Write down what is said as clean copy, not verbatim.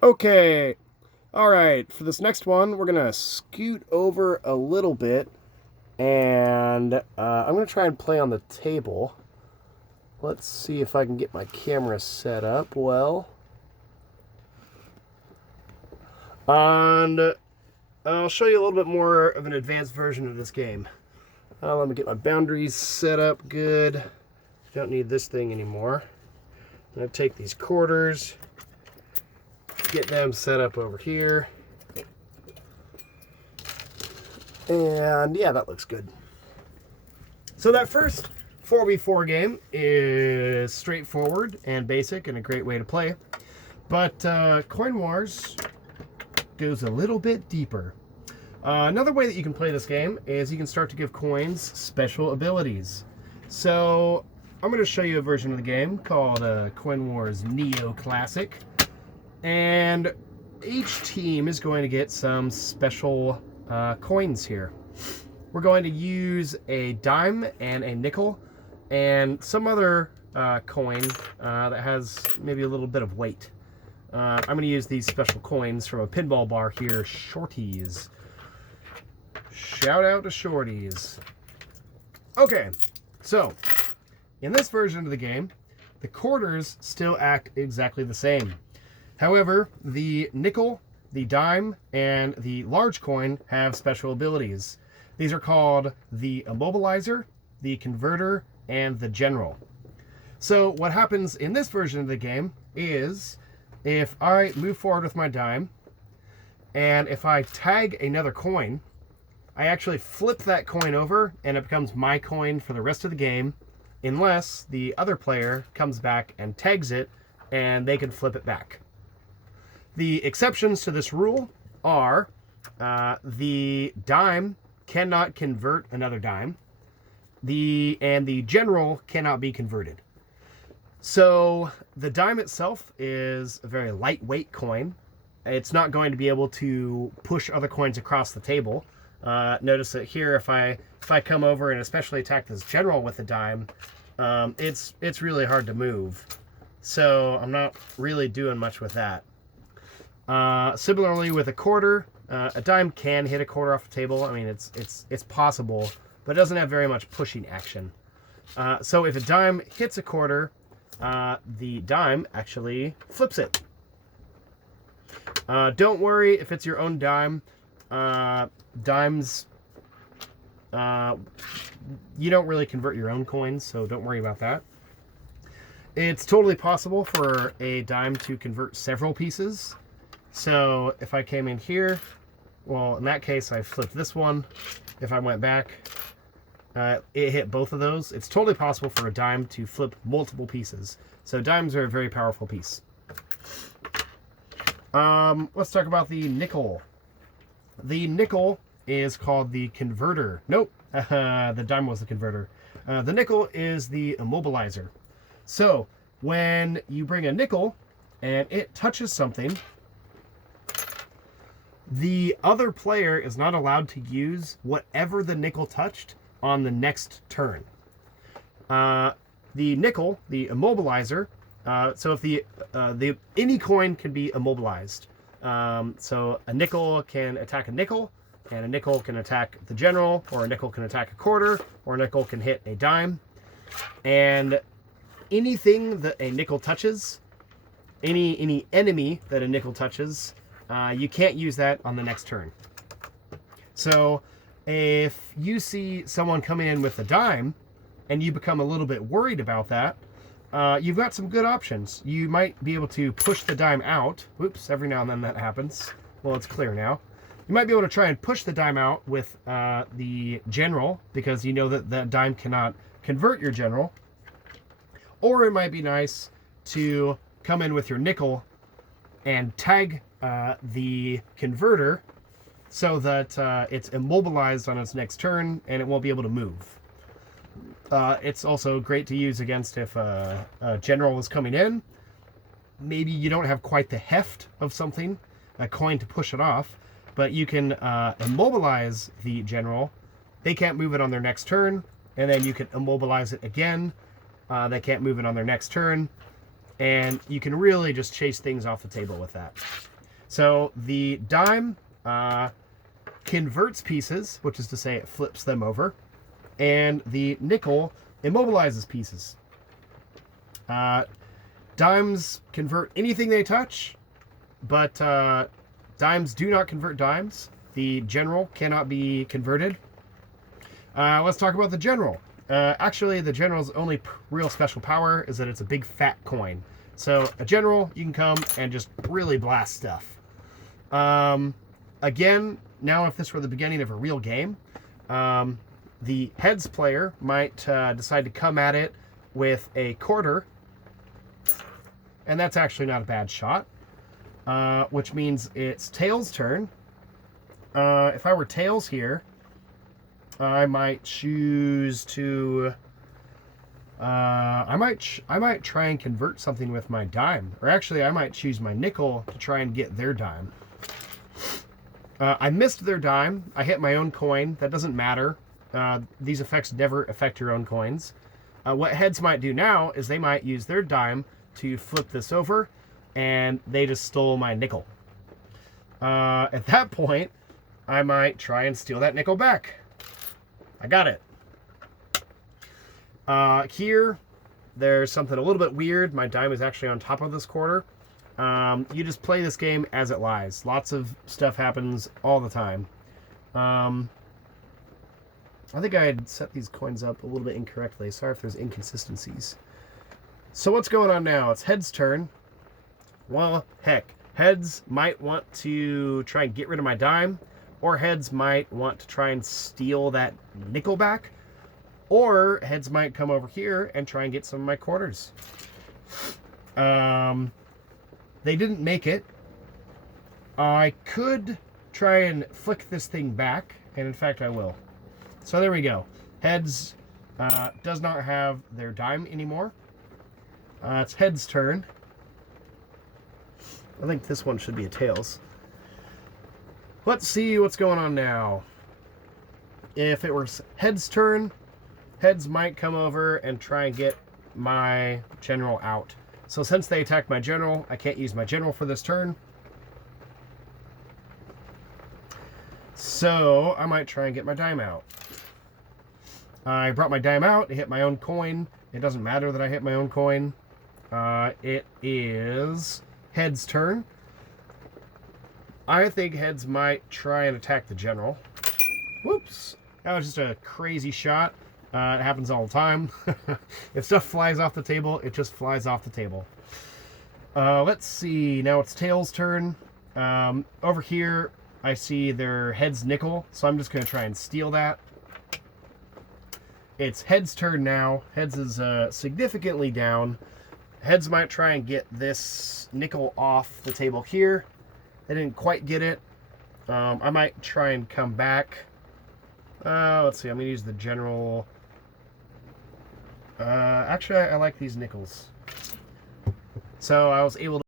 Okay, all right, for this next one, we're gonna scoot over a little bit and I'm gonna try and play on the table. Let's see if I can get my camera set up well. And I'll show you a little bit more of an advanced version of this game. Let me get my boundaries set up good. Don't need this thing anymore. I'm gonna take these quarters, get them set up over here. And yeah, that looks good. So that first 4v4 game is straightforward and basic and a great way to play. But Coin Wars goes a little bit deeper. Another way that you can play this game is you can start to give coins special abilities. So I'm going to show you a version of the game called Coin Wars Neo Classic. And each team is going to get some special coins here. We're going to use a dime and a nickel and some other coin that has maybe a little bit of weight. I'm going to use these special coins from a pinball bar here, Shorties. Shout out to Shorties. Okay, so in this version of the game, the quarters still act exactly the same. However, the nickel, the dime, and the large coin have special abilities. These are called the Immobilizer, the Converter, and the General. So what happens in this version of the game is if I move forward with my dime, and if I tag another coin, I actually flip that coin over, and it becomes my coin for the rest of the game, unless the other player comes back and tags it, and they can flip it back. The exceptions to this rule are the dime cannot convert another dime, and the general cannot be converted. So the dime itself is a very lightweight coin. It's not going to be able to push other coins across the table. Notice that here, if I come over and especially attack this general with the dime, it's really hard to move. So I'm not really doing much with that. Similarly with a quarter, a dime can hit a quarter off the table. I mean, it's possible, but it doesn't have very much pushing action. So if a dime hits a quarter, the dime actually flips it. Don't worry if it's your own dime. Dimes, you don't really convert your own coins, so don't worry about that. It's totally possible for a dime to convert several pieces. So if I came in here, well, in that case, I flipped this one. If I went back, it hit both of those. It's totally possible for a dime to flip multiple pieces. So dimes are a very powerful piece. Let's talk about the nickel. The nickel is called the converter. Nope, the dime was the converter. The nickel is the immobilizer. So when you bring a nickel and it touches something, the other player is not allowed to use whatever the nickel touched on the next turn. The nickel, the immobilizer, so if any coin can be immobilized. So a nickel can attack a nickel, and a nickel can attack the general, or a nickel can attack a quarter, or a nickel can hit a dime. And anything that a nickel touches, any enemy that a nickel touches, you can't use that on the next turn. So if you see someone come in with a dime and you become a little bit worried about that, you've got some good options. You might be able to push the dime out. Whoops, every now and then that happens. Well, it's clear now. You might be able to try and push the dime out with the general, because you know that that dime cannot convert your general. Or it might be nice to come in with your nickel and tag the converter so that it's immobilized on its next turn and it won't be able to move. It's also great to use against if a general is coming in. Maybe you don't have quite the heft of something, a coin to push it off, but you can immobilize the general. They can't move it on their next turn, and then you can immobilize it again. They can't move it on their next turn, and you can really just chase things off the table with that. So the dime converts pieces, which is to say it flips them over, and the nickel immobilizes pieces. Dimes convert anything they touch, but dimes do not convert dimes. The general cannot be converted. Let's talk about the general. Actually, the general's only real special power is that it's a big fat coin. So a general, you can come and just really blast stuff. Again, now if this were the beginning of a real game, the heads player might decide to come at it with a quarter, and that's actually not a bad shot, which means it's tails' turn. If I were tails here, I might choose to. I might try and convert something with my dime, or actually, I might choose my nickel to try and get their dime. I missed their dime. I hit my own coin. That doesn't matter. These effects never affect your own coins. What heads might do now is they might use their dime to flip this over, and they just stole my nickel. At that point, I might try and steal that nickel back. I got it. Here, there's something a little bit weird. My dime is actually on top of this quarter. You just play this game as it lies. Lots of stuff happens all the time. I think I had set these coins up a little bit incorrectly. Sorry if there's inconsistencies. So what's going on now? It's heads' turn. Well, heck. Heads might want to try and get rid of my dime, or heads might want to try and steal that nickel back, or heads might come over here and try and get some of my quarters. They didn't make it. I could try and flick this thing back, and in fact I will. So there we go. Heads does not have their dime anymore. It's heads' turn. I think this one should be a tails. Let's see what's going on now. If it were heads' turn, heads might come over and try and get my general out. So since they attacked my general, I can't use my general for this turn. So I might try and get my dime out. I brought my dime out, it hit my own coin. It doesn't matter that I hit my own coin. It is heads' turn. I think heads might try and attack the general. Whoops. That was just a crazy shot. It happens all the time. If stuff flies off the table, it just flies off the table. Let's see. Now it's tails' turn. Over here, I see their heads nickel, so I'm just going to try and steal that. It's heads' turn now. Heads is significantly down. Heads might try and get this nickel off the table here. They didn't quite get it. I might try and come back. Let's see. I'm going to use the general. Actually, I like these nickels. So I was able to